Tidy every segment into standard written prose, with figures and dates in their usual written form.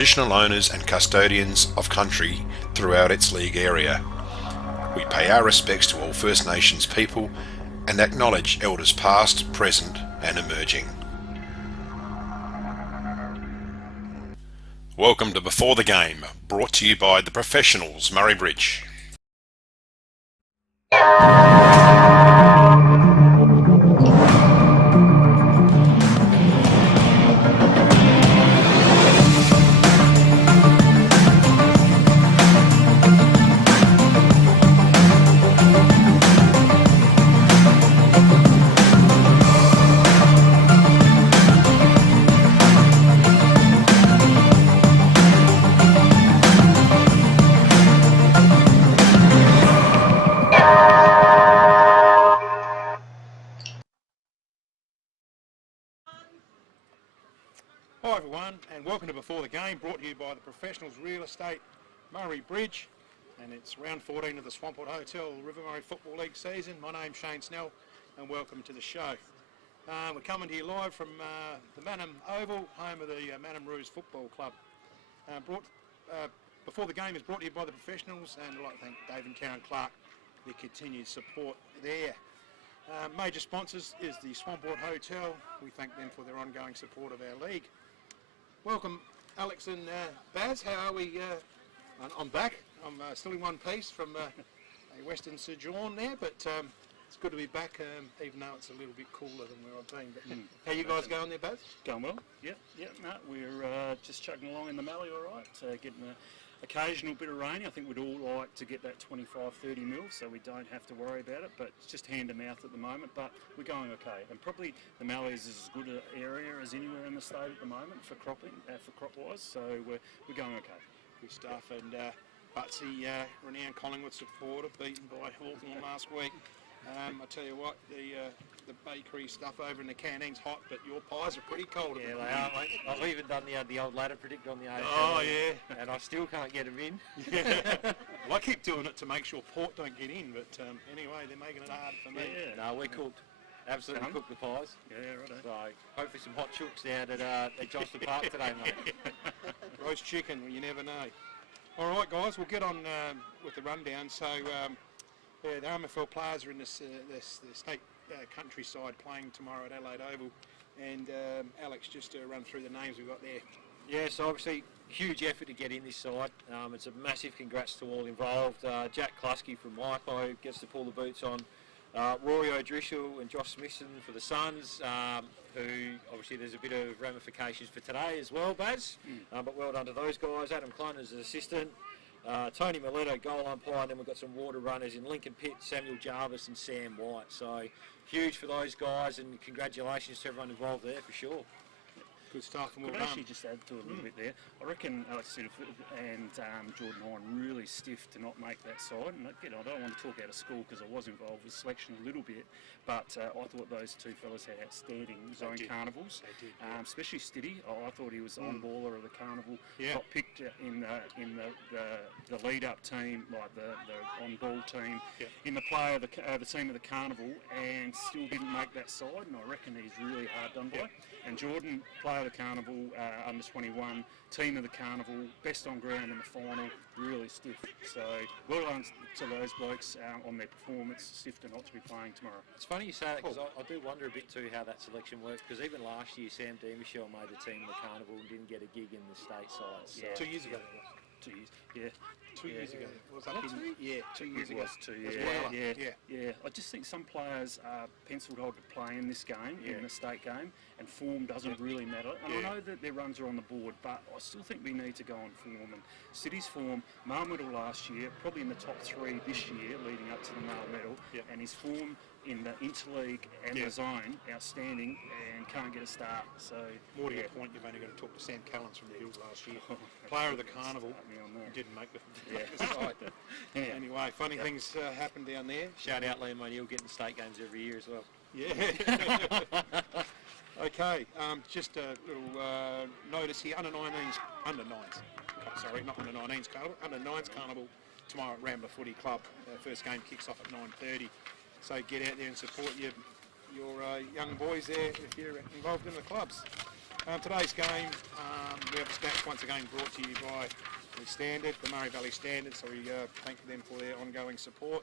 traditional owners and custodians of country throughout its league area. We pay our respects to all First Nations people and acknowledge elders past, present and emerging. Welcome to Before the Game, brought to you by the Professionals, Murray Bridge. Hi everyone, and welcome to Before the Game, brought to you by the Professionals Real Estate Murray Bridge, and it's round 14 of the Swampwood Hotel River Murray Football League season. My name's Shane Snell, and welcome to the show. We're coming to you live from the Mannum Oval, home of the Mannum Roos Football Club. Before the Game is brought to you by the Professionals, and I'd like to thank Dave and Karen Clark for their continued support there. Major sponsors is the Swampwood Hotel. We thank them for their ongoing support of our league. Welcome, Alex and Baz. How are we? I'm back. I'm still in one piece from a Western sojourn there, but it's good to be back, even though it's a little bit cooler than where I've been. But how you guys going there, Baz? Going well. Yeah. No, we're just chugging along in the Mallee, all right. Getting an occasional bit of rain. I think we'd all like to get that 25-30 mil, so we don't have to worry about it. But it's just hand to mouth at the moment. But we're going okay, and probably the Mallee is as good an area as anywhere in the state at the moment for cropping, for crop-wise. So we're going okay. Good stuff. And Butsy, renowned Collingwood supporter, beaten by Hawthorn last week. I tell you what, the bakery stuff over in the canteen's hot, but your pies are pretty cold. Yeah, they are, mate. I've even done the old ladder predict on the AFL. Oh, yeah. And I still can't get them in. Yeah. Well, I keep doing it to make sure Port don't get in, but anyway, they're making it hard for me. Yeah. No, we're cooked. Absolutely cooked the pies. Yeah, right. So hopefully some hot chooks down at Johnston Park today, mate. Roast chicken, well, you never know. All right, guys, we'll get on with the rundown. So, the RMFL players are in the state countryside playing tomorrow at Adelaide Oval. And Alex, just to run through the names we've got there. Yeah, so obviously huge effort to get in this side. It's a massive congrats to all involved. Jack Kluski from Hypo gets to pull the boots on. Rory O'Driscoll and Josh Smithson for the Suns, who obviously there's a bit of ramifications for today as well, Baz. But well done to those guys. Adam Clun as an assistant. Tony Miletto, goal umpire, and then we've got some water runners in Lincoln Pitt, Samuel Jarvis and Sam White. So huge for those guys, and congratulations to everyone involved there for sure. Good stuff, and Could well I done. actually just add to it a little bit there? I reckon Alex Siddle and Jordan Hine really stiff to not make that side. And again, I don't want to talk out of school because I was involved with selection a little bit, but I thought those two fellas had outstanding zone carnivals. They did, especially Stiddy. I thought he was the on-baller of the carnival. Yeah. Got picked in the lead-up team, like the on-ball team, in the play of the team of the carnival, and still didn't make that side. And I reckon he's really hard done by. And Jordan, player of the carnival, under 21, team of the carnival, best on ground in the final, really stiff. So well done to those blokes on their performance, stiff to not to be playing tomorrow. It's funny you say that because I do wonder a bit too how that selection works, because even last year Sam Michelle made the team of the carnival and didn't get a gig in the state side. So. Yeah. 2 years ago. 2 years, yeah. 2 years ago. Was that Was in, yeah, 2 years It ago. was two, That's yeah, well, yeah. I just think some players are penciled hold to play in this game, in the state game, and form doesn't really matter. And I know that their runs are on the board, but I still think we need to go on form. And City's form, Male Medal last year, probably in the top 3 this year, leading up to the Male Medal, and his form in the interleague and the zone, outstanding, and can't get a start. So more to your point, you've only got to talk to Sam Callens from the Hills last year. Player of the carnival, didn't make the side. Anyway, funny things happen down there. Shout out Liam O'Neill getting state games every year as well. Yeah. Okay, just a little notice here. Under 9s, sorry, not under 19s carnival. Under 9s carnival tomorrow at Rambler Footy Club. First game kicks off at 9:30. So get out there and support your young boys there if you're involved in the clubs. Today's game, We have the stats once again brought to you by the Standard, the Murray Valley Standard, so we thank them for their ongoing support.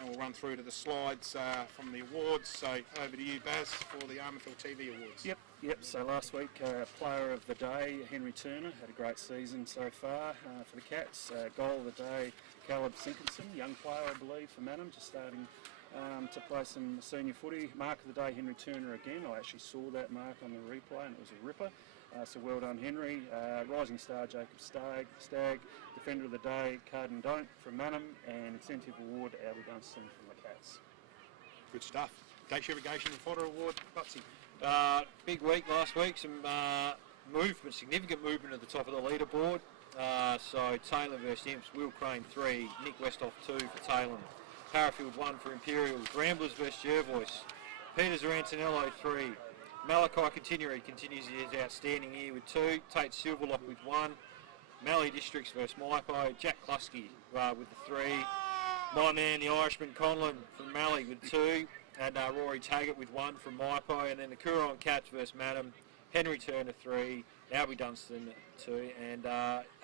And we'll run through to the slides from the awards. So over to you, Baz, for the RMFLTV awards. Yep. So last week, player of the day, Henry Turner, had a great season so far for the Cats. Goal of the day, Caleb Sinkinson, young player, I believe, for Manham, just starting to play some senior footy. Mark of the day, Henry Turner again. I actually saw that mark on the replay and it was a ripper. So well done, Henry. Rising star, Jacob Stagg. Defender of the day, Carden Don't from Manham. And incentive award, Albie Dunstan from the Cats. Good stuff. Dacia Irrigation and Fodder Award, Butsy. Big week last week, some movement, significant movement at the top of the leaderboard. So Taylor versus Imps, Will Crane 3, Nick Westhoff 2 for Taylor, Parafield 1 for Imperials, Ramblers versus Jervois, Peters Rancinello 3, Malachi continues his outstanding year with 2, Tate Silverlock with 1, Mallee Districts versus Maipo, Jack Klusky with the 3, my man the Irishman Conlon from Mallee with 2, and Rory Taggart with 1 from Maipo, and then the Coorong Cats versus Manham, Henry Turner 3, Albie Dunstan 2, and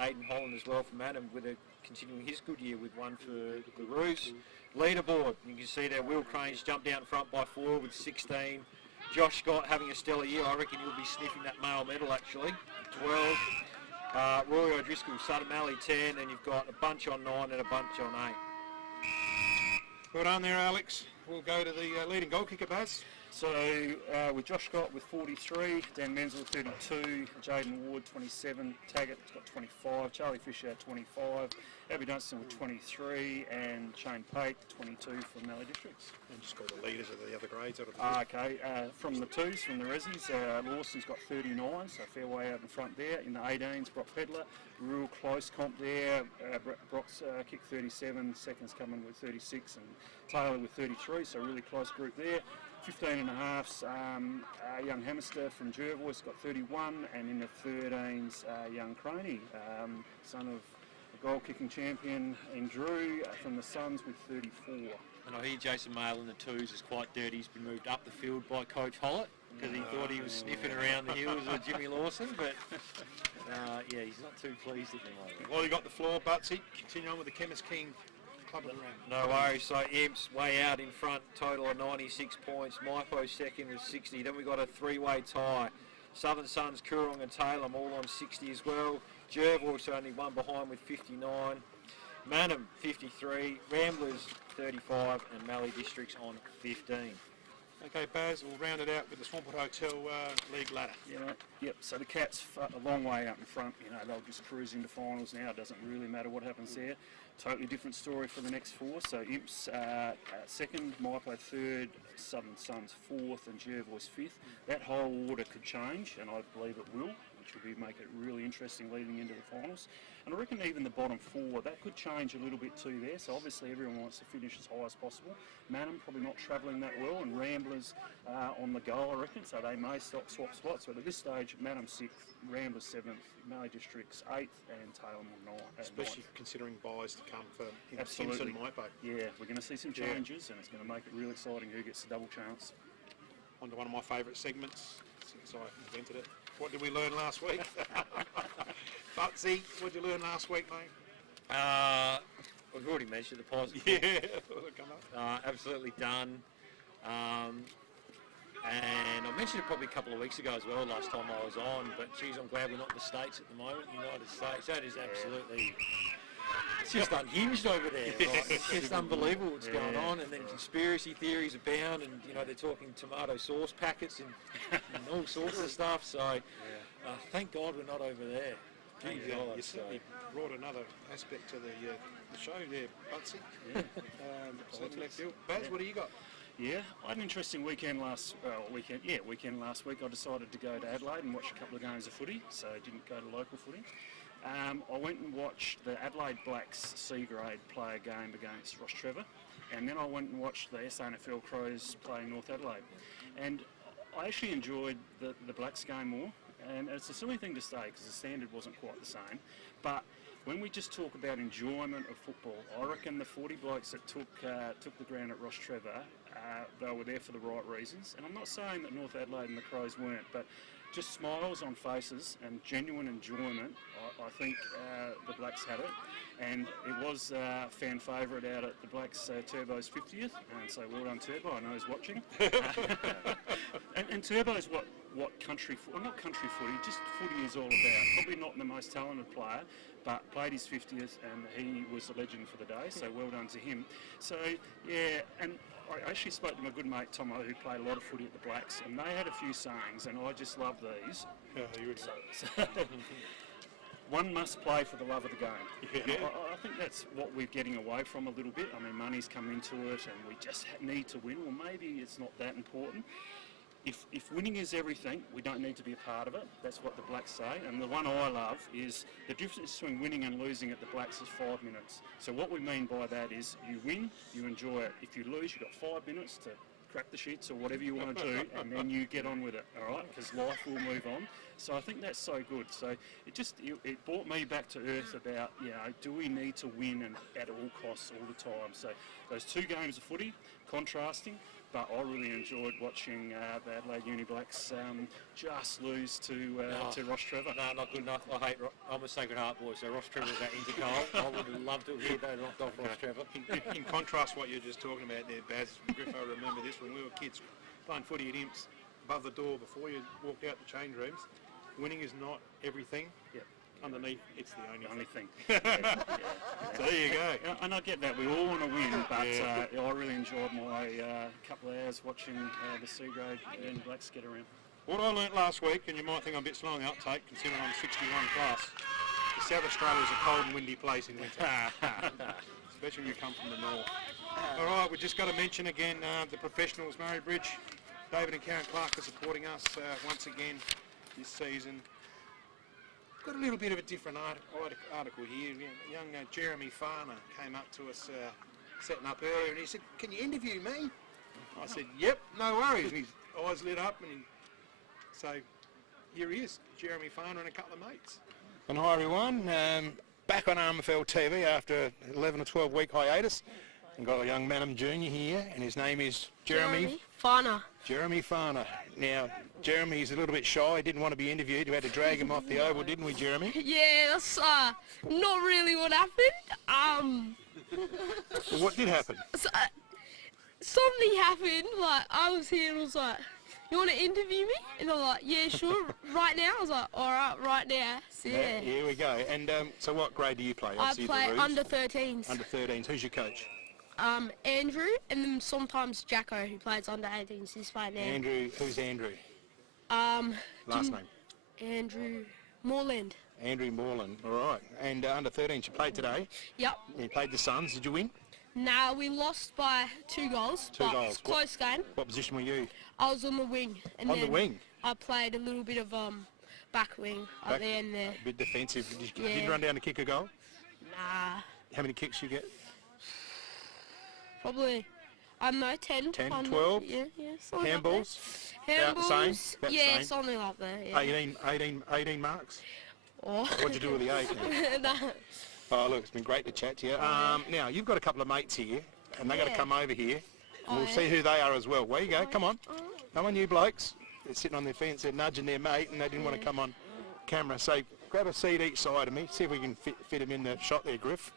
Aidan Holland as well from Manham with continuing his good year with 1 for the Roos. Leaderboard, you can see there Will Crane's jumped out in front by 4 with 16. Josh Scott having a stellar year. I reckon he'll be sniffing that male medal actually. 12. Rory O'Driscoll, Sutton Mallee 10, and you've got a bunch on 9 and a bunch on 8. Well done there, Alex. We'll go to the leading goal kicker, Baz. So with Josh Scott with 43, Dan Menzel 32, Jaden Ward 27, Taggart's got 25, Charlie Fisher 25, Abby Dunstan with 23, and Shane Pate 22 from Mallee Districts. And just got the leaders of the other grades out of the Okay, from the 2s, from the Rezzies, Lawson's got 39, so fair way out in front there. In the 18s, Brock Pedler, real close comp there. Brock's kicked 37, seconds coming with 36, and Taylor with 33, so really close group there. 15 and a halves, young Hammerster from Jervois got 31, and in the 13s, young Croney, son of a goal-kicking champion in Drew from the Suns with 34. And I hear Jason Mayle in the 2s is quite dirty. He's been moved up the field by Coach Hollett because he thought he was sniffing around the heels of Jimmy Lawson, but yeah, he's not too pleased at the moment. Well, you got the floor, Butsy. Continue on with the Chemist King club of the round. No worries. So Imps way out in front, total of 96 points. Maipo second with 60. Then we got a 3-way tie. Southern Suns, Coorong and Taylor all on 60 as well. Jervois only one behind with 59. Manham 53, Ramblers 35, and Mallee Districts on 15. Okay, Baz, we'll round it out with the Swampwood Hotel League ladder. Yep. So the Cats a long way out in front. You know, they'll just cruise into finals now. It doesn't really matter what happens there. Totally different story for the next 4. So Imps second, Maipo third, Southern Suns 4th, and Jervois 5th. That whole order could change, and I believe it will, which will make it really interesting leading into the finals. And I reckon even the bottom 4, that could change a little bit too there. So obviously everyone wants to finish as high as possible. Manham probably not travelling that well, and Ramblers on the goal, I reckon, so they may swap spots. But at this stage, Manham 6th, Ramblers 7th, Mallee Districts 8th, and Taylor 9th. Especially considering buys to come for Absolutely. Simpson and Maipo. Yeah, we're going to see some changes, and it's going to make it real exciting who gets the double chance. On to one of my favourite segments, since I invented it. What did we learn last week? Butsy, what did you learn last week, mate? We've already mentioned the positive. Yeah, come up. Absolutely done. And I mentioned it probably a couple of weeks ago as well, last time I was on, but geez, I'm glad we're not in the States at the moment, United States. That is absolutely, it's just unhinged over there, right? It's just unbelievable what's going on, and then conspiracy theories abound, and you know, they're talking tomato sauce packets and all sorts of stuff, so thank God we're not over there. Thank God. You certainly brought another aspect to the show there, Butsy. Certainly left field. Baz, what do you got? Yeah, I had an interesting weekend last week. I decided to go to Adelaide and watch a couple of games of footy, so I didn't go to local footy. I went and watched the Adelaide Blacks C grade play a game against Ross Trevor, and then I went and watched the SANFL Crows play North Adelaide. And I actually enjoyed the Blacks game more, and it's a silly thing to say because the standard wasn't quite the same, but when we just talk about enjoyment of football, I reckon the 40 blokes that took the ground at Ross Trevor, they were there for the right reasons. And I'm not saying that North Adelaide and the Crows weren't, but just smiles on faces and genuine enjoyment. I think the Blacks had it, and it was fan favourite out at the Blacks Turbo's 50th, and so well done Turbo, I know he's watching. And Turbo's what country, well not country footy, just footy is all about. Probably not the most talented player, but played his 50th and he was a legend for the day, so well done to him. So yeah, and I actually spoke to my good mate Tomo, who played a lot of footy at the Blacks, and they had a few sayings, and I just love these. One must play for the love of the game. Yeah. I think that's what we're getting away from a little bit. I mean, money's come into it, and we just need to win. Well, maybe it's not that important. If winning is everything, we don't need to be a part of it. That's what the Blacks say. And the one I love is the difference between winning and losing at the Blacks is 5 minutes. So what we mean by that is you win, you enjoy it. If you lose, you've got 5 minutes to crack the shits or whatever you want to do, and then you get on with it, all right? Because life will move on. So I think that's so good. So it brought me back to earth about, you know, do we need to win and at all costs all the time? So those 2 games of footy, contrasting, but I really enjoyed watching the Adelaide Uni Blacks just lose to Ross Trevor. No, not good enough. I'm a Sacred Heart boy, so Ross Trevor was at Intercoal. I would have loved to hear they knocked off Ross Trevor. In contrast what you're just talking about there, Baz, Griff, I remember this when we were kids playing footy at Imps, above the door before you walked out the change rooms. Winning is not everything. Yep. Underneath, it's the only thing. So there you go. And I get that, we all want to win, but I really enjoyed my couple of hours watching the C grade and Blacks get around. What I learnt last week, and you might think I'm a bit slow on the uptake considering I'm 61 plus, is South Australia is a cold and windy place in winter. Especially when you come from the north. Alright, we've just got to mention again the professionals, Murray Bridge. David and Karen Clark are supporting us once again this season. Got a little bit of a different article here. Young Jeremy Farner came up to us setting up earlier and he said, "Can you interview me?" I said, "Yep, no worries." And his eyes lit up and so here he is, Jeremy Farner and a couple of mates. And hi everyone, back on RMFLTV after an 11 or 12 week hiatus. We've got a young Manham Junior here and his name is Jeremy Farner. Jeremy Farner. Now, Jeremy's a little bit shy, didn't want to be interviewed. We had to drag him off the oval, didn't we, Jeremy? Yeah, that's not really what happened. Well, what did happen? So, something happened, like, I was here and was like, "You want to interview me?" And I was like, "Yeah, sure, right now." I was like, "Alright, right now." So, yeah. Here we go. And so what grade do you play? I Obviously play the Roos. under 13s. Under 13s. Who's your coach? Andrew, and then sometimes Jacko, who plays under 18s. He's playing now. Andrew. Who's Andrew? Last name? Andrew Moreland. Andrew Moreland. All right. And under 13s, you played today. Yep. You played the Suns. Did you win? Nah, we lost by 2 goals. Two but goals. It's a close game. What position were you? I was on the wing. And On the then wing? I played a little bit of back wing at the end there. A bit defensive. Did you Yeah. run down to kick a goal? Nah, How many kicks you get? probably, I don't know, 10. 10, 12? 12? Yeah, something like that. Handballs? Handballs, About the same? About the yeah, same? something like that, yeah. 18 marks? Oh. What'd you do with the 8? Nah. Oh, look, it's been great to chat to you. Now, you've got a couple of mates here, and they've got to Yeah. come over here. And we'll yeah. see who they are as well. Where you go? Come on. Come on, you blokes. They're sitting on their fence, they're nudging their mate, and they didn't want to come on camera. So grab a seat each side of me. See if we can fit them in the shot there, Griff.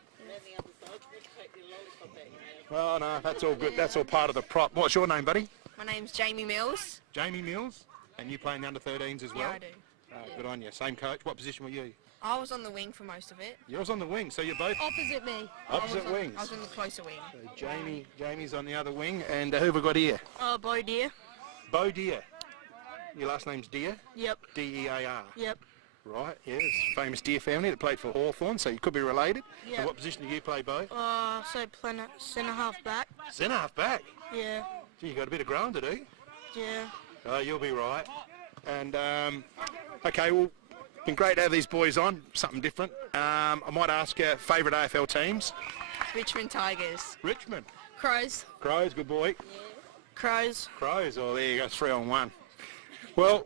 Oh, no, that's all good. That's all part of the prop. What's your name, buddy? My name's Jamie Mills. Jamie Mills. And you playing the under 13s as well? Yeah, I do. Good on you. Same coach. What position were you? I was on the wing for most of it. You was on the wing, so you're both Opposite me. opposite wings. I was in the closer wing. So Jamie's on the other wing, and who have we got here? Bo Deer. Bo Deer. Your last name's Deer? Yep. D-E-A-R. Yep. Right, yes. Famous Deer family that played for Hawthorn, so you could be related. Yep. So what position do you play, Bo? So centre half back. Centre half back. Yeah. Gee, you got a bit of growing to do. Yeah. Oh, you'll be right. And, okay, well, been great to have these boys on, something different. I might ask favourite AFL teams. Richmond Tigers. Richmond. Crows. Crows, good boy. Crows. Crows, oh, there you go, 3 on 1. Well,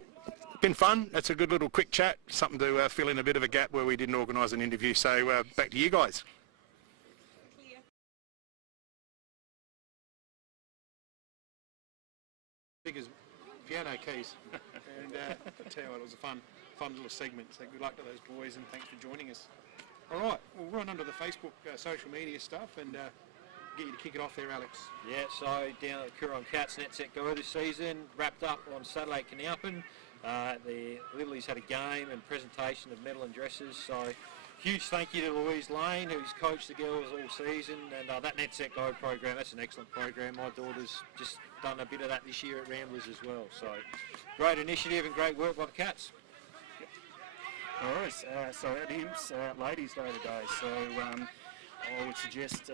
been fun. That's a good little quick chat, something to fill in a bit of a gap where we didn't organise an interview. So back to you guys. Big as piano keys. And I tell you what, it was a fun little segment. So good luck to those boys, and thanks for joining us. All right, we'll run under the Facebook social media stuff and get you to kick it off there, Alex. Yeah, so down at the Coorong Cats Net Set Go this season, wrapped up on Saturday at Canalpin. The Littlies had a game and presentation of medal and dresses, so huge thank you to Louise Lane, who's coached the girls all season, and that Net Set Go program, that's an excellent program. My daughter's just done a bit of that this year at Ramblers as well, so great initiative and great work by the Cats. All right, so at IMPS, Ladies' Day today, so I would suggest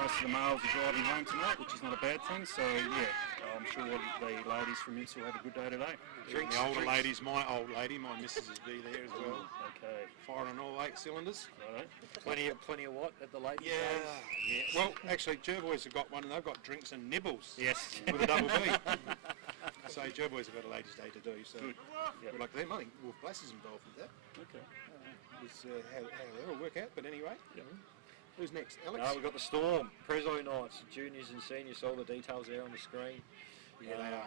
most of the males are driving home tonight, which is not a bad thing, so yeah, I'm sure the ladies from IMPS will have a good day today. The older ladies, my old lady, my missus will be there as well. Okay. Firing on all 8 cylinders. Right. Plenty of what at the ladies' Yeah. days? Well, actually, Jerboys have got one, and they've got drinks and nibbles. Yes. With a double B. So Jerboys have got a ladies' day to do, so good luck to them. I think Wolf Blass is involved with that. Okay. It's how that'll work out, but anyway. Who's next? Alex? We've got the Storm, Prezzo Nights, juniors and seniors, so all the details there on the screen. Yeah, they are.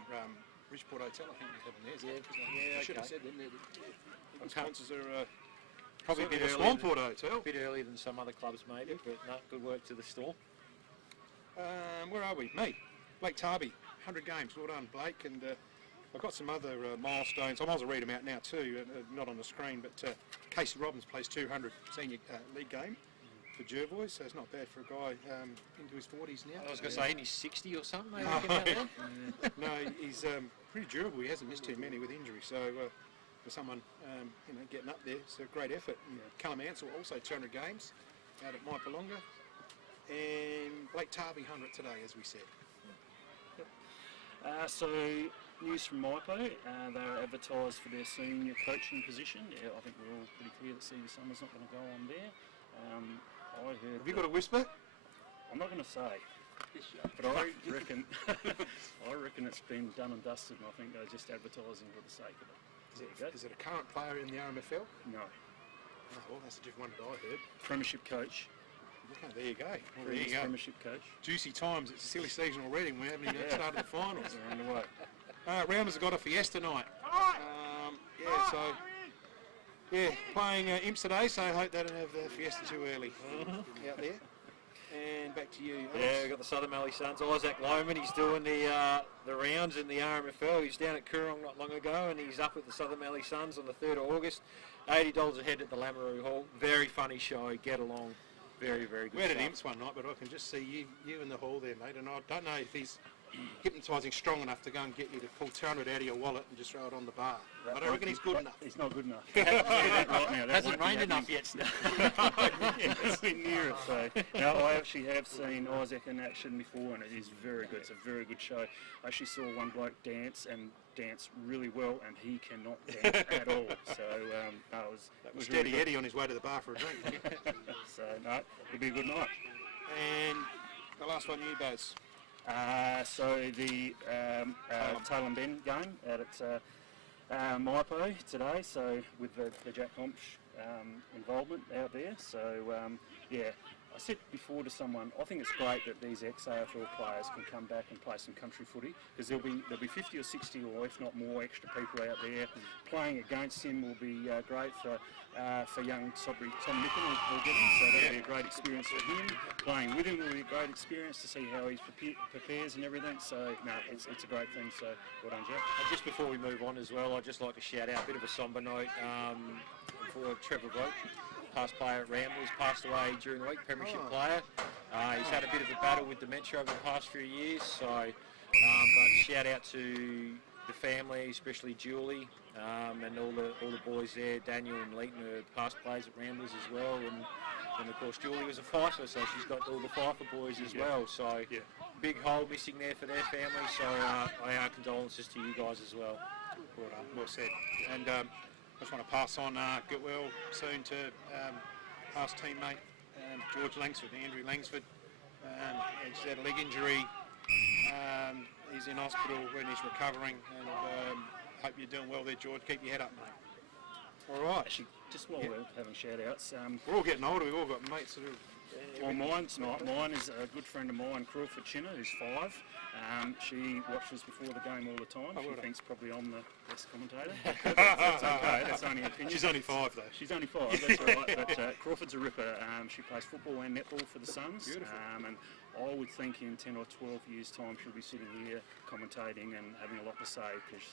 Bridgeport Hotel, I think, is having theirs. Yeah, I should have okay. said, didn't they? The sponsors are probably a bit Certainly earlier. Swamport Hotel. A bit earlier than some other clubs maybe, but no, good work to the Storm. Where are we? Me. Blake Tarby, 100 games. Well done, Blake. And I've got some other milestones. I might as well read them out now too, not on the screen, but Casey Robbins plays 200 senior league game for Jervois, so it's not bad for a guy into his 40s now. I was going to say, he's 60 or something, maybe. About that. No, he's pretty durable. He hasn't missed too many with injury, so for someone getting up there, it's a great effort. And Callum Ansell also 200 games out at Maipalonga, and Blake Tarby 100 today, as we said. So news from Maipo, they are advertised for their senior coaching position. Yeah, I think we're all pretty clear that Stevie Summer's not going to go on there. I heard. Have you got a whisper? I'm not going to say, but I reckon it's been done and dusted, and I think they're just advertising for the sake of it. Is it a current player in the RMFL? No. Oh, well, that's a different one that I heard. Premiership coach. Okay, there you go. Well, there Previous you go. Premiership coach. Juicy times. It's a silly season already, and we haven't even started the finals. They're underway. Rounders have got a fiesta night. Playing Imps today, so I hope they don't have the fiesta too early out there. And back to you, Alex. Yeah, we've got the Southern Valley Suns. Isaac Lohman, he's doing the rounds in the RMFL. He's down at Coorong not long ago, and he's up at the Southern Valley Suns on the 3rd of August. $80 a head at the Lamoureux Hall. Very funny show. Get along. Very, very good. We had an stuff. Imps one night, but I can just see you in the hall there, mate. And I don't know if he's hypnotising strong enough to go and get you to pull 200 out of your wallet and just throw it on the bar. I don't reckon he's good enough. He's not good enough. Right now, that Hasn't won't be rained enough happening. yet still. It's been near it. So, now I actually have seen Isaac in action before, and it is very good. It's a very good show. I actually saw one bloke dance really well, and he cannot dance at all. So That was really Steady good. Eddie on his way to the bar for a drink. So no, it'll be a good night. And the last one, you both. So the Taylor Ben game out at Maipo today, so with the Jack Compsh involvement out there. So I said before to someone, I think it's great that these ex-AFL players can come back and play some country footy, because there'll be 50 or 60 or if not more extra people out there. Playing against him will be great for young Tom Nicken will get him, so that'll be a great experience for him. Playing with him will be a great experience to see how he prepares and everything. So no, it's a great thing. So well done, Jack. And just before we move on as well, I'd just like to shout out a bit of a sombre note for Trevor Vogt, past player at Ramblers, passed away during the week, Premiership player. He's had a bit of a battle with dementia over the past few years, so but shout out to the family, especially Julie, and all the boys there. Daniel and Leighton are past players at Ramblers as well, and of course Julie was a Fifer, so she's got all the Fifer boys as well. So big hole missing there for their family. So our condolences to you guys as well. Well said. And I just want to pass on get well soon to past teammate George Langsford, Andrew Langsford. He's had a leg injury. He's in hospital when he's recovering, and hope you're doing well there, George. Keep your head up, mate. All right. Actually, just while we're having shout-outs, We're all getting older. We've all got mates that are Well, mine's not. Mine is a good friend of mine, Crawford Chinner, who's 5. She watches before the game all the time. She thinks probably I'm the best commentator. That's okay. That's only opinion. She's only 5 though. She's only 5. That's all right. But Crawford's a ripper. She plays football and netball for the Suns. Beautiful. And I would think in 10 or 12 years' time she'll be sitting here commentating and having a lot to say because,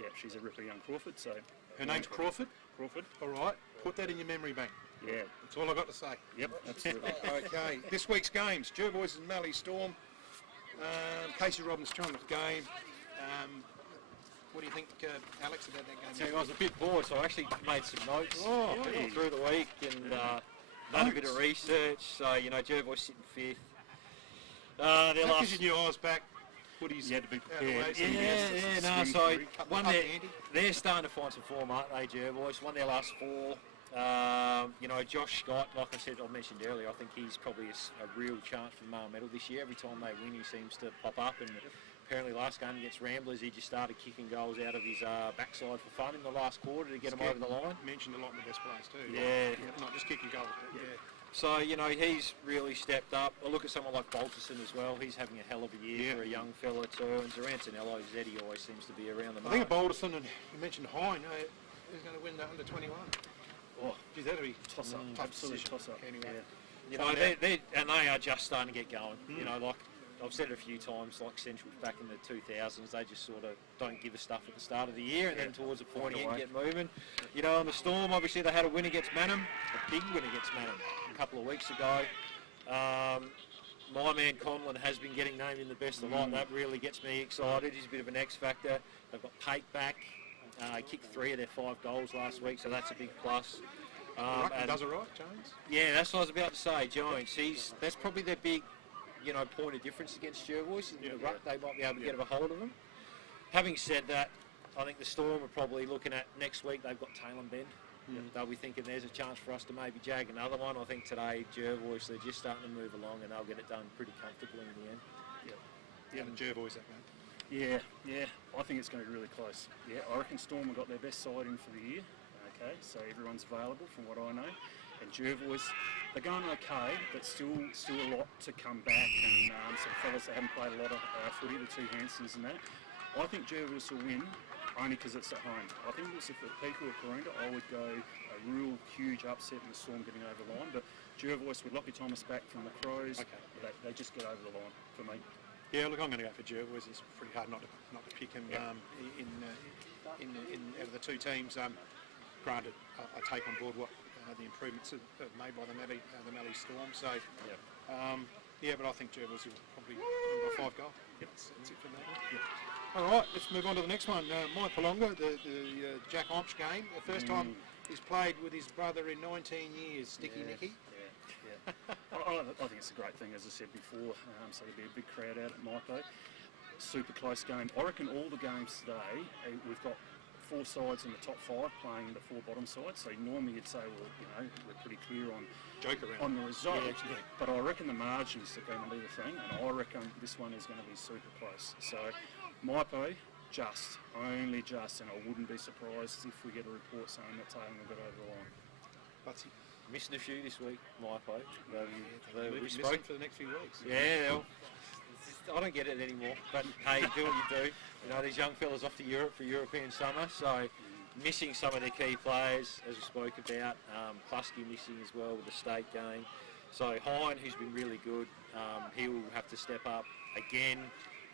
yeah, she's a ripper young Crawford. So Her name's Crawford. Crawford. All right, put that in your memory bank. Yeah. That's all I got to say. Yep. Absolutely. Okay, this week's games: Jervois and Mallee Storm. Casey Robbins triumph game. What do you think, Alex, about that game? I was a bit bored, so I actually made some notes really? through the week and done a bit of research. So, you know, Jervois sitting 5th. Their Because last... you knew I was back. Footy's You had to be out of the way, prepared. so you guessed it. Yeah, no, swing so through. one Up they're, the ante. they're starting to find some form, aren't they, Jervois? Won their last 4. You know, Josh Scott, like I said, I mentioned earlier, I think he's probably a real chance for the Male Medal this year. Every time they win, he seems to pop up, and apparently last game against Ramblers, he just started kicking goals out of his backside for fun in the last quarter to get them over the line. Mentioned a lot in the best players too. Yeah. Not just kicking goals, but yeah. So, you know, he's really stepped up. I look at someone like Balterson as well. He's having a hell of a year for a young fella too. And Durantonello's Eddie always seems to be around the I think mark. of Balderson, and you mentioned Hine, who's going to win the under 21? Oh, Geez, that'll be toss up. tough Absolute decision. toss up. Anyway. You know, they are just starting to get going. You know, like I've said it a few times, like Central back in the 2000s, they just sort of don't give a stuff at the start of the year, and then towards the point Find a get way. moving. You know, on the Storm, obviously they had a win against Manham, a big win against Manham a couple of weeks ago. My man Conlon has been getting named in the best of lot. That really gets me excited. He's a bit of an X factor. They've got Pate back. He kicked 3 of their 5 goals last week, so that's a big plus. Ruckman and- does it right, Jones? yeah, that's what I was about to say, Jones. That's probably their big, you know, point of difference against Jervois. In the ruck, they might be able to get a hold of them. Having said that, I think the Storm are probably looking at next week. They've got Taylor Bend. They'll be thinking there's a chance for us to maybe jag another one. I think today Jervois, they're just starting to move along and they'll get it done pretty comfortably in the end. Yeah, the Jervois, that man. Yeah, I think it's going to be really close. Yeah, I reckon Storm have got their best side in for the year. Okay, so everyone's available from what I know. And Jervois, they're going okay, but still a lot to come back. And some fellas that haven't played a lot of footy, the 2 Hansons and that. I think Jervois will win only because it's at home. I think if the people of Karoonda, I would go a real huge upset in the Storm getting over the line. But Jervois with Lockie Thomas back from the Crows, they just get over the line for me. Yeah, look, I'm going to go for Jervois. It's pretty hard not to pick him in out of the 2 teams. Granted, I take on board what the improvements have made by the Mallee Storm. So, but I think Jervois will probably win by 5 goals. That's it for that one. All right, let's move on to the next one. Mike Palonga, the Jack Omsch game. The first time he's played with his brother in 19 years, Sticky Nicky. I think it's a great thing, as I said before. So there'll be a big crowd out at Maipo. Super close game. I reckon all the games today, we've got 4 sides in the top 5 playing the 4 bottom sides. So normally you'd say, well, you know, we're pretty clear on the result. But I reckon the margins are going to be the thing, and I reckon this one is going to be super close. So Maipo, only just, and I wouldn't be surprised if we get a report saying that Taylor will get over the line. Butsy. Missing a few this week, Maipo. We've We missed spoke. him for the next few weeks. Yeah, I don't get it anymore. But hey, do what you do. You know, these young fellas off to Europe for European summer, so missing some of their key players, as we spoke about. Klusky missing as well with the state game. So Hine, who's been really good, he'll have to step up again.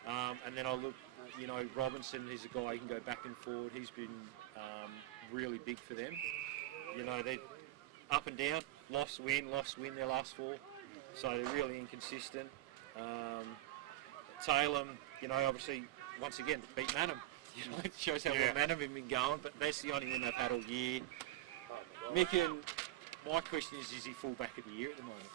And then I look, you know, Robinson, he's a guy who can go back and forward. He's been really big for them. You know, they're up and down, lost, win, their last 4. So they're really inconsistent. Taylor, you know, obviously, once again, beat Manham. You know, it shows how well Manham have been going, but that's the only win they've had all year. Micken, my question is he full-back of the year at the moment?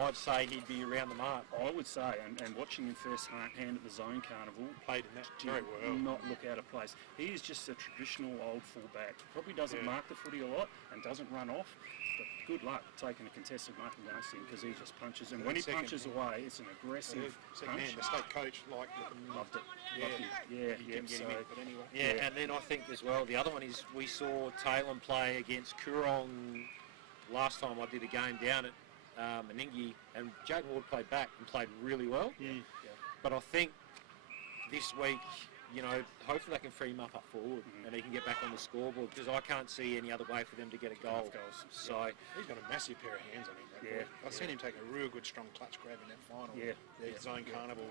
I'd say he'd be around the mark. I would say, and watching him first hand at the Zone Carnival, Played in that very well. not look out of place. He is just a traditional old full-back. Probably doesn't mark the footy a lot and doesn't run off, but good luck taking a contested mark against him because he just punches. And when he punches away, it's an aggressive punch. The state coach liked it. Loved it. Yeah. Loved him. Yeah. He didn't get him in, but anyway. Yeah, and then I think as well, the other one is we saw Taylor play against Coorong last time I did a game down at Meningi, and Jake Ward played back and played really well. But I think this week, you know, hopefully they can free him up forward and he can get back on the scoreboard, because I can't see any other way for them to get a goal. So He's got a massive pair of hands on him, that boy. I've seen him take a real good strong clutch grab in that final. The Zone Carnival.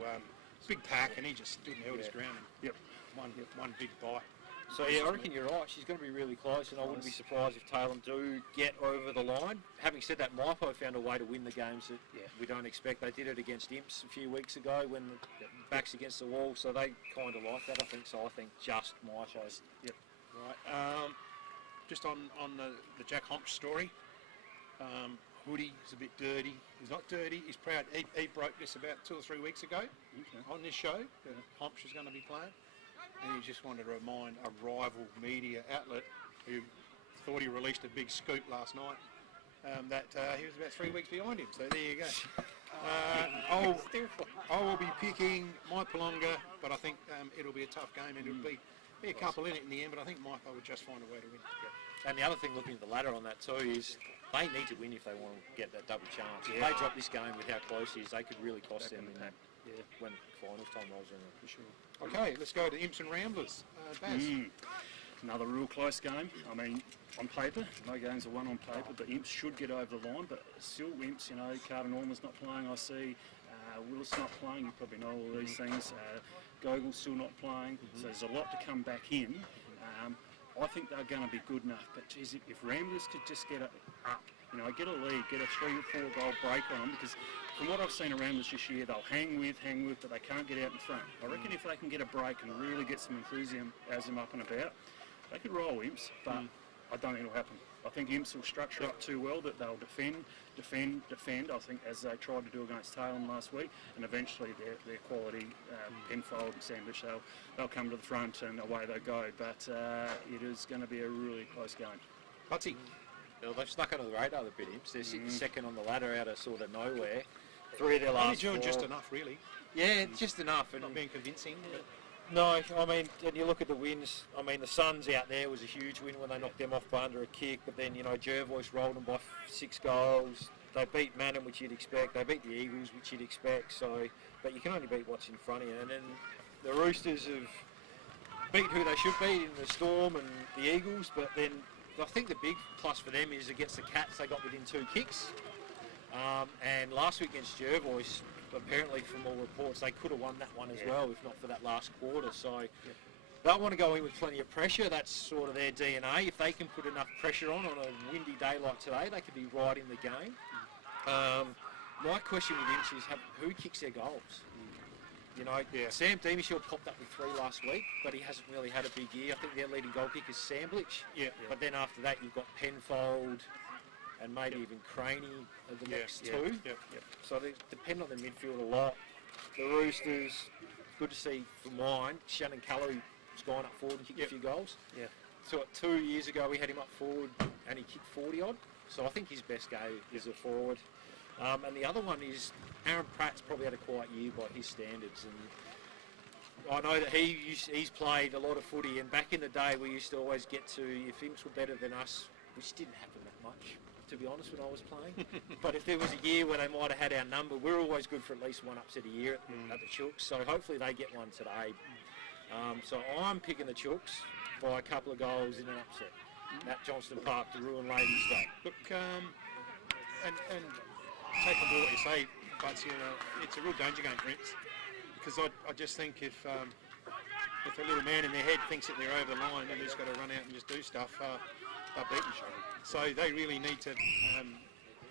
Big pack, and he just stood and held his ground. And one big bite. So yeah, I reckon you're right. She's going to be really close, and I wouldn't be surprised if Taylor do get over the line. Having said that, Maipo found a way to win the games that we don't expect. They did it against Imps a few weeks ago when the back's against the wall, so they kind of like that, I think. So I think just Maipo's. Right. Just on the Jack Homch story. Hoodie is a bit dirty. He's not dirty. He's proud. He broke this about 2 or 3 weeks ago on this show. Homch is going to be playing. And he just wanted to remind a rival media outlet who thought he released a big scoop last night that he was about 3 weeks behind him. So there you go. I will be picking my Palonga, but I think it'll be a tough game, and it'll be a couple in it in the end, but I think Maipo will just find a way to win. And the other thing, looking at the ladder on that too, is they need to win if they want to get that double chance. If they drop this game with how close it is, they could really cost them in that when finals time rolls around. For sure. Okay, let's go to Imps and Ramblers. Baz. Another real close game. I mean, on paper, no games are won on paper, but Imps should get over the line. But still, Imps, you know, Carter Norman's not playing, I see. Willis not playing, you probably know all these things. Gogol's still not playing, so there's a lot to come back in. I think they're going to be good enough, but geez, if Ramblers could just get up, you know, get a lead, get a 3 or 4 goal break on them, because from what I've seen around this year, they'll hang with, but they can't get out in front. I reckon if they can get a break and really get some enthusiasm up and about, they could roll Imps, but I don't think it'll happen. I think Imps will structure up too well that they'll defend, I think, as they tried to do against Taylor last week, and eventually their quality, Penfold and Sandwich, they'll come to the front and away they go. But it is going to be a really close game. Hutsy. Well, they've stuck under the radar a bit, Imps. They're sitting second on the ladder out of sort of nowhere. 3 of their last 4. Only doing just enough, really. Yeah, just enough. And Not being convincing. But no, I mean, and you look at the wins. I mean, the Suns out there was a huge win when they knocked them off by under a kick. But then, you know, Jervois rolled them by 6 goals. They beat Manning, which you'd expect. They beat the Eagles, which you'd expect. So, but you can only beat what's in front of you. And then the Roosters have beat who they should beat in the Storm and the Eagles. But then I think the big plus for them is against the Cats, they got within 2 kicks. And last week against Jervois, apparently from all reports, they could have won that one as well, if not for that last quarter. So they'll want to go in with plenty of pressure. That's sort of their DNA. If they can put enough pressure on a windy day like today, they could be right in the game. My question with Imps is who kicks their goals? You know, Sam Demishaw popped up with 3 last week, but he hasn't really had a big year. I think their leading goal kicker is Samblich. But then after that, you've got Penfold and maybe even Craney are the next 2. So they depend on the midfield a lot. The Roosters, good to see for mine, Shannon Cullery has gone up forward and kicked a few goals. So 2 years ago, we had him up forward and he kicked 40 odd. So I think his best game is a forward. And the other one is Aaron Pratt's probably had a quiet year by his standards. And I know that he's played a lot of footy, and back in the day we used to always get to, if Imps were better than us, which didn't happen that much, to be honest, when I was playing. But if there was a year where they might have had our number, we're always good for at least 1 upset a year at the Chooks. So hopefully they get one today. So I'm picking the Chooks by a couple of goals in an upset at Johnston Park to ruin Ladies' Day. look, and take on board what you say, but you know, it's a real danger game for Imps, because I just think if a little man in their head thinks that they're over the line and they've just got to run out and just do stuff, they're beaten. So they really need to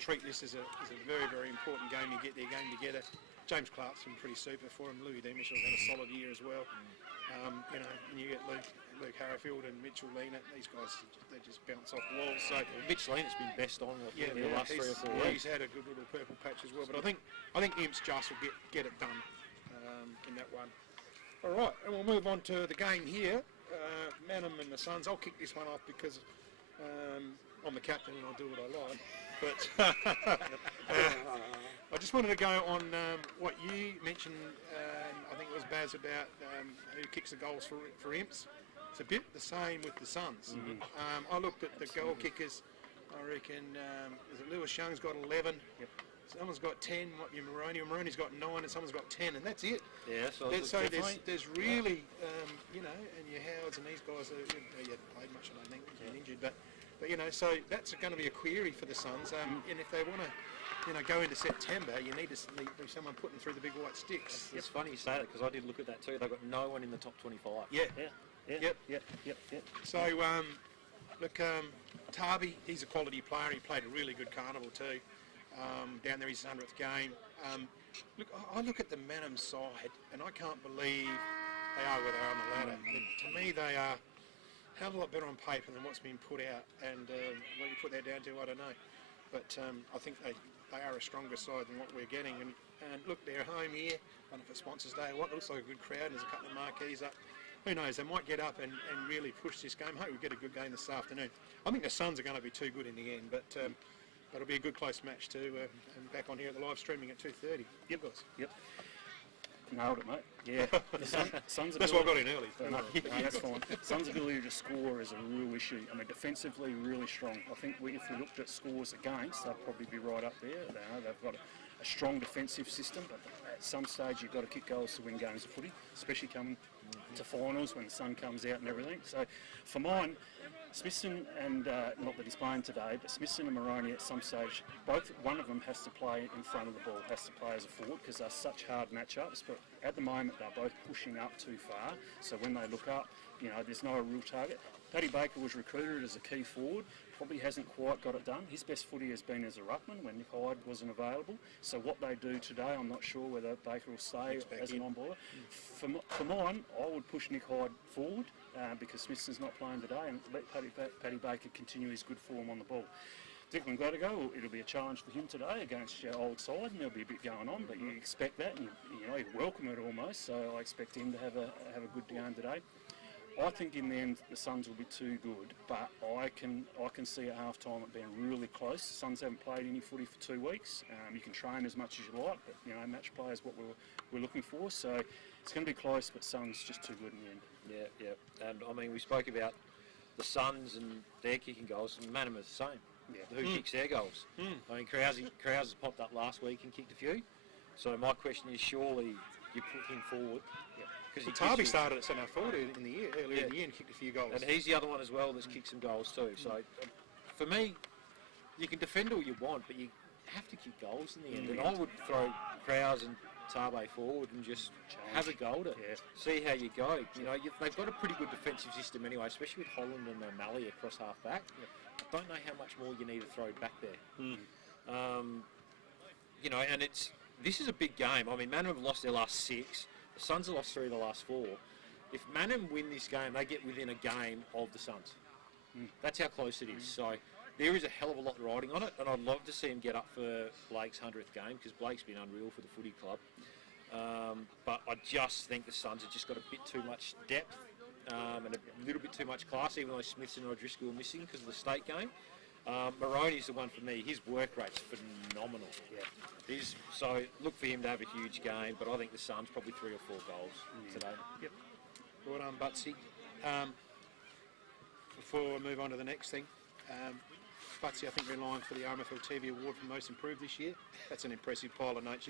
treat this as a very, very important game to get their game together. James Clark's been pretty super for him. Louis Demishaw had a solid year as well. You know, and you get Luke Harrifield and Mitchell Lena. These guys, they just bounce off walls. So Mitch Lena's been best on in the last 3 or 4 weeks. He's had a good little purple patch as well. But I think Imps just will get it done in that one. All right, and we'll move on to the game here. Manham and the Suns. I'll kick this one off because I'm the captain and I'll do what I like. But I just wanted to go on what you mentioned, I think it was Baz, about who kicks the goals for Imps. It's a bit the same with the Suns. I looked at the goal kickers I reckon, is it Lewis Young's got 11? Yep. Someone's got 10, might be Maroney. Maroney's got 9 and someone's got 10, and that's it. Yeah, so There's really, you know, and your Howards and these guys, you haven't played much, I don't think, he's been injured, but you know, so that's going to be a query for the Suns, and if they want to, you know, go into September, you need to be someone putting through the big white sticks. It's funny you say that because I did look at that too. They've got no one in the top 25. Yeah. Yep. So, look, Tarby, he's a quality player. He played a really good carnival too. Down there, his 100th game. Look, I look at the Manham side, and I can't believe they are where they are on the ladder. To me, they are a hell of a lot better on paper than what's been put out. And what you put that down to, I don't know. But I think they are a stronger side than what we're getting. And look, they're home here. I don't know if it's Sponsors Day or what. It looks like a good crowd. There's a couple of marquees up. Who knows? They might get up and really push this game. Hope we get a good game this afternoon. I think the Suns are going to be too good in the end, but it'll be a good close match too. And back on here at the live streaming at 2:30. Yep. Nailed it, mate. Yeah. Suns That's why I got in early. No, that's fine. Suns' ability to score is a real issue. I mean, defensively, really strong. I think if we looked at scores against, they'll probably be right up there. They've got a strong defensive system, but at some stage you've got to kick goals to win games of footy, especially coming to finals when the sun comes out and everything. So for mine, Smithson and, not that he's playing today, but Smithson and Maroney at some stage, one of them has to play in front of the ball, has to play as a forward because they're such hard matchups, but at the moment they're both pushing up too far, so when they look up, you know, there's no real target. Paddy Baker was recruited as a key forward, probably hasn't quite got it done. His best footy has been as a ruckman when Nick Hyde wasn't available, so what they do today, I'm not sure whether Baker will stay as an on-baller. For mine, I would push Nick Hyde forward because Smithson's not playing today, and let Paddy Baker continue his good form on the ball. Declan Gladego, it'll be a challenge for him today against your old side, and there'll be a bit going on, but you expect that, and you know, you welcome it almost, so I expect him to have a good game today. I think in the end the Suns will be too good, but I can see at half-time it being really close. The Suns haven't played any footy for 2 weeks. You can train as much as you like, but you know, match play is what we're looking for. So it's going to be close, but Suns just too good in the end. Yeah. And I mean, we spoke about the Suns and their kicking goals, and Manham are the same. Yeah. Who kicks their goals? I mean, Krause has popped up last week and kicked a few. So my question is, surely you put him forward. Well, Tarby started at centre forward earlier in the year and kicked a few goals. And he's the other one as well that's kicked some goals too. So for me, you can defend all you want, but you have to kick goals in the end. And I would throw Krause and Tarby forward and just have a go at it. See how you go. You know, they've got a pretty good defensive system anyway, especially with Holland and O'Malley across half back. I don't know how much more you need to throw back there. You know, and this is a big game. I mean, Manham have lost their last 6. The Suns have lost 3 of the last 4. If Manham win this game, they get within a game of the Suns. That's how close it is. So there is a hell of a lot riding on it, and I'd love to see him get up for Blake's 100th game because Blake's been unreal for the footy club. But I just think the Suns have just got a bit too much depth and a little bit too much class, even though Smithson and O'Driscoll are missing because of the state game. Maroney's the one for me. His work rate's phenomenal. So look for him to have a huge game, but I think the Suns probably 3 or 4 goals today. Yep. Well done, Butsy. Before I move on to the next thing, Butsy, I think we're in line for the RMFLTV award for most improved this year. That's an impressive pile of notes.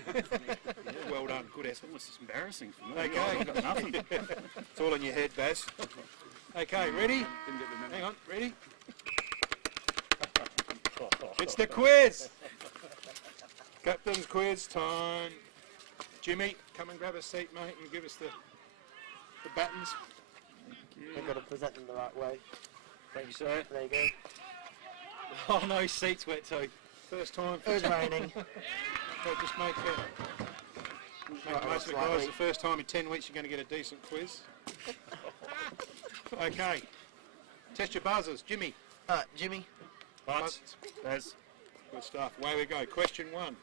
Well done, good effort. It's embarrassing for me. Okay. I've got nothing. It's all in your head, Baz. Okay, ready? Hang on, ready? It's the quiz! Captain's quiz time. Jimmy, come and grab a seat, mate, and give us the buttons. I've got to present them the right way. Thank you, sir. There you go. Oh no, his seat's wet too. First time for It was raining. just make most of the guys the first time in 10 weeks you're going to get a decent quiz. Okay. Test your buzzers. Jimmy. Jimmy. Butts. Baz. Good stuff. Away we go. Question 1.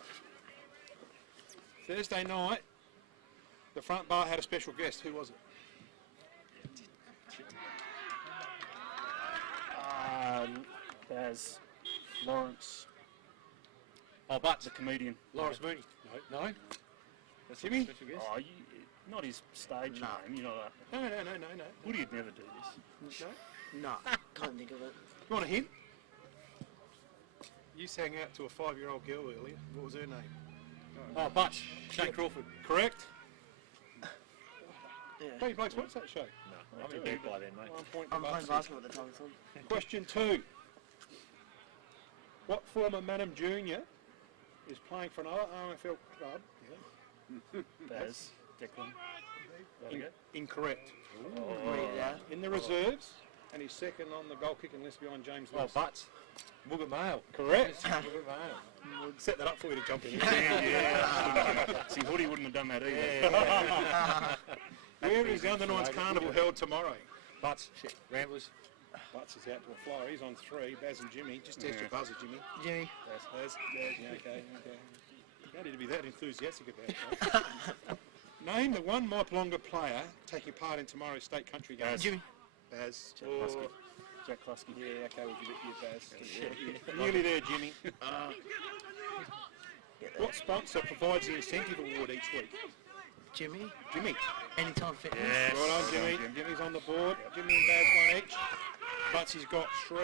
Thursday night, the front bar had a special guest. Who was it? Baz. Lawrence. Oh, Butts. The comedian. Lawrence Mooney. No? That's Jimmy? a special guest. Oh, not his stage name, you know that. No. Woody'd never do this. No? No, can't think of it. You want a hint? You sang out to a 5-year-old girl earlier. What was her name? Oh, Butch. Jane Crawford. Correct? Yeah. Hey, Blokes, what's that show? No, I'm in bed by then, mate. 1 point I'm to playing Butsy. basketball at the time, so. Question 2. What former Manham Junior is playing for another RMFL club? Baz, Declan. Incorrect. Yeah. In the reserves, and he's second on the goal kicking list behind James Oh, Lewis. Butts. Mugat Mail. Correct. Mugat Mail. We'll set that up for you to jump in. See, Hoodie wouldn't have done that either. Where is the Under Nines Carnival held tomorrow? Butts. Ramblers. Butts is out to a flyer. He's on 3. Baz and Jimmy. Just test your buzzer, Jimmy. Jimmy. Baz. Yeah, okay. You don't need to be that enthusiastic about it. Name the one Longer player taking part in tomorrow's state country game. Jimmy. Baz. Jack Or- Lusky. Jack Lusky. Yeah, okay, we'll give it to you, Baz. Nearly there, Jimmy. What sponsor provides the incentive award each week? Jimmy. Jimmy. Anytime Fitness. Well done, Jimmy. Jimmy's on the board. Jimmy and Baz 1 each. Butsy's got 3.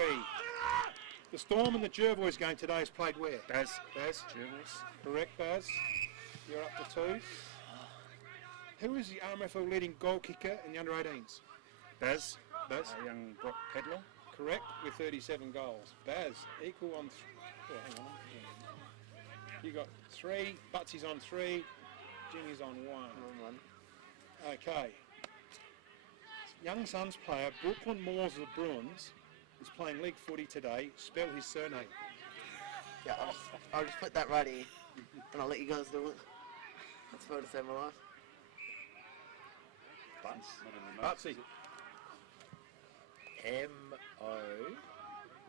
The Storm and the Jervois game today is played where? Baz. Baz. Jervis. Correct, Baz. You're up to 2. Who is the RMFL leading goal kicker in the under-18s? Baz. Baz. Young Brock Pedler. Correct, with 37 goals. Baz, equal on... hang on. You got 3. Butsy's on 3. Jimmy's on 1. Okay. Young Suns player Brooklyn Moores of the Bruins is playing league footy today. Spell his surname. Yeah, I'll just put that right here. And I'll let you guys do it. That's fun to save my life. Butsy. M-O,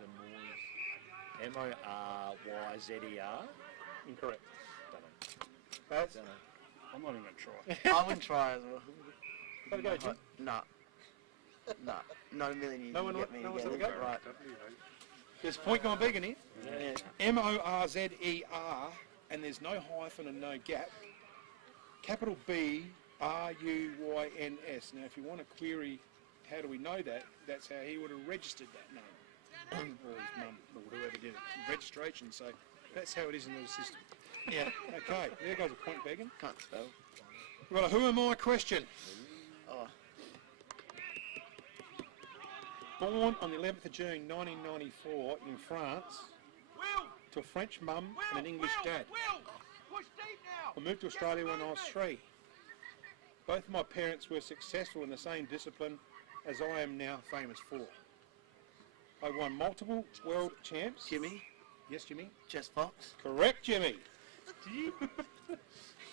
the Moors, M-O-R-Y-Z-E-R. Incorrect. Don't know. Baz. Don't know. I'm not even going to try. I wouldn't try as well. Have a go, Jim. Nah. Nah. Not a million years. No one you get me no one's again. had a go? Right. There's a point going big in here. Yeah. M-O-R-Z-E-R, and there's no hyphen and no gap. Capital B, R-U-Y-N-S. Now, if you want to query how do we know that, that's how he would have registered that name. Or his mum, or whoever did it. Registration, so that's how it is in the system. Yeah. Okay, there goes a point begging. Can't spell. We've got a who am I question. Oh. Born on the 11th of June 1994 in France to a French mum and an English dad. I moved to Australia when I was 3. Both of my parents were successful in the same discipline as I am now famous for. I won multiple world champs. Jimmy. Yes, Jimmy. Jess Fox. Correct, Jimmy.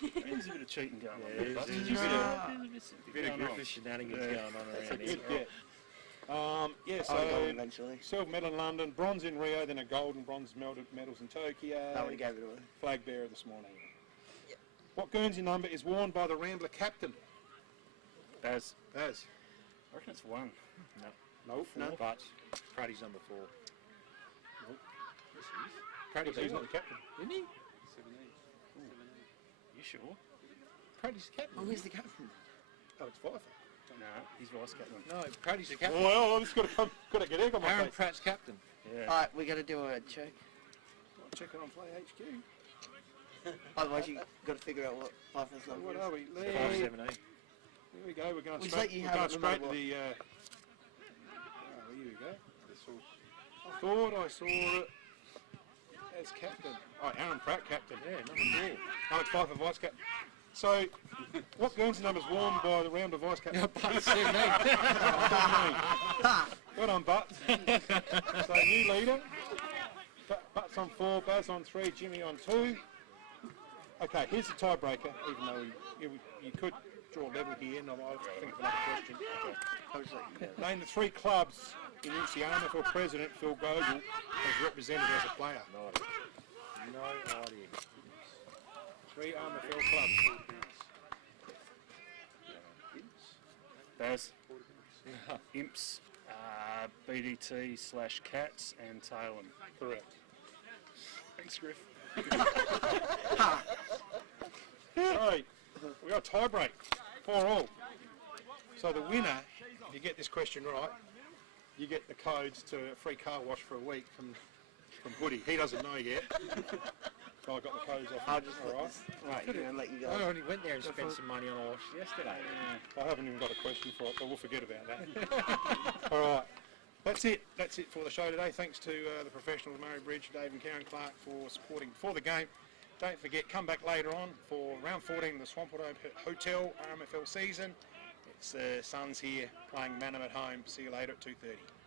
There's a bit of cheating going on. There's There's a bit bit of Griffith shenanigans going on around Good here. get. Yeah, so I'll go eventually. silver medal in London, bronze in Rio, then a gold and bronze medals in Tokyo. That one gave it away. Flag bearer this morning. What Guernsey number is worn by the Rambler captain? Baz. Baz. I reckon it's 1. Nope. No. But Prattie's number 4. Prattie's he's not the captain. Isn't he? You sure? Prattie's the captain. Oh, who's the captain? Alex Pfeiffer. No, he's vice captain. No, Prattie's the captain. Well, I've just got to get egg on my Aaron face. Pratt's captain. Yeah. Alright, we got to do a check. Check it on Play HQ. Otherwise, you got to figure out what Pfeiffer's So number what is. are we? 5-7-8. Here we go. We're going We just straight. let you We're have going it no matter straight to the. Oh, here we go. I thought I saw it as captain. Oh, Aaron Pratt captain. Yeah, number 4. Alex Pfeiffer vice captain. So, what Guernsey number is worn by the Rambler vice captain? But 17. Well done, Butts. So, new leader. Butts on 4, Baz on 3, Jimmy on 2. Okay, here's the tiebreaker, even though you could draw a level here, and I'll think of another question. Name the 3 clubs in which the RMFL president, Phil Gogol, has represented as a player. No idea. 3 RMFL clubs. Baz. Imps. BDT/Cats and Tailem. Correct. Thanks, Griff. Right, we got a tie break, 4-all. So the winner, if you get this question right, you get the codes to a free car wash for a week from from Hoodie. He doesn't know yet. So I got the codes off. I'll just all right. right here and let you go. I only went there and spent some money on Osh yesterday. I haven't even got a question for it, but we'll forget about that. All right. That's it. That's it for the show today. Thanks to the professionals, Murray Bridge, Dave and Karen Clark, for supporting for the game. Don't forget, come back later on for round 14 of the Swampwood Hotel RMFL season. It's Suns here playing Manham at home. See you later at 2:30.